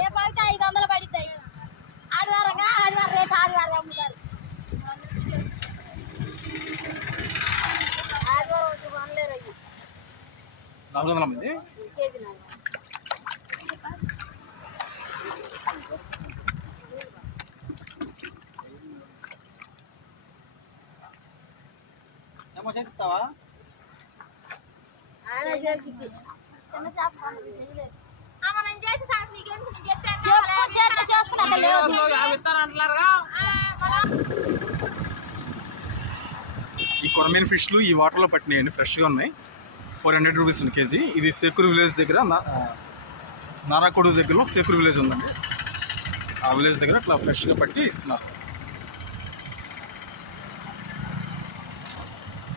రేపైతే 500 పడుతాయి. ఆదివారంగా ఆదివారం రేపు ఆదివారం అమ్ముతారు. ఆదివారం 400 మంది కేజీ ఏమో చేస్తావా? ఆయన చేసింది ఈ కొరమేన్ ఫిష్లు ఈ వాటర్లో పట్టినాయండి, ఫ్రెష్గా ఉన్నాయి. 400 రూపీస్ కేజీ. ఇది సేకూరు విలేజ్ దగ్గర, నారాకోడు దగ్గరలో సేకూరు విలేజ్ ఉందండి. ఆ విలేజ్ దగ్గర అట్లా ఫ్రెష్గా పట్టి ఇస్తున్నారు.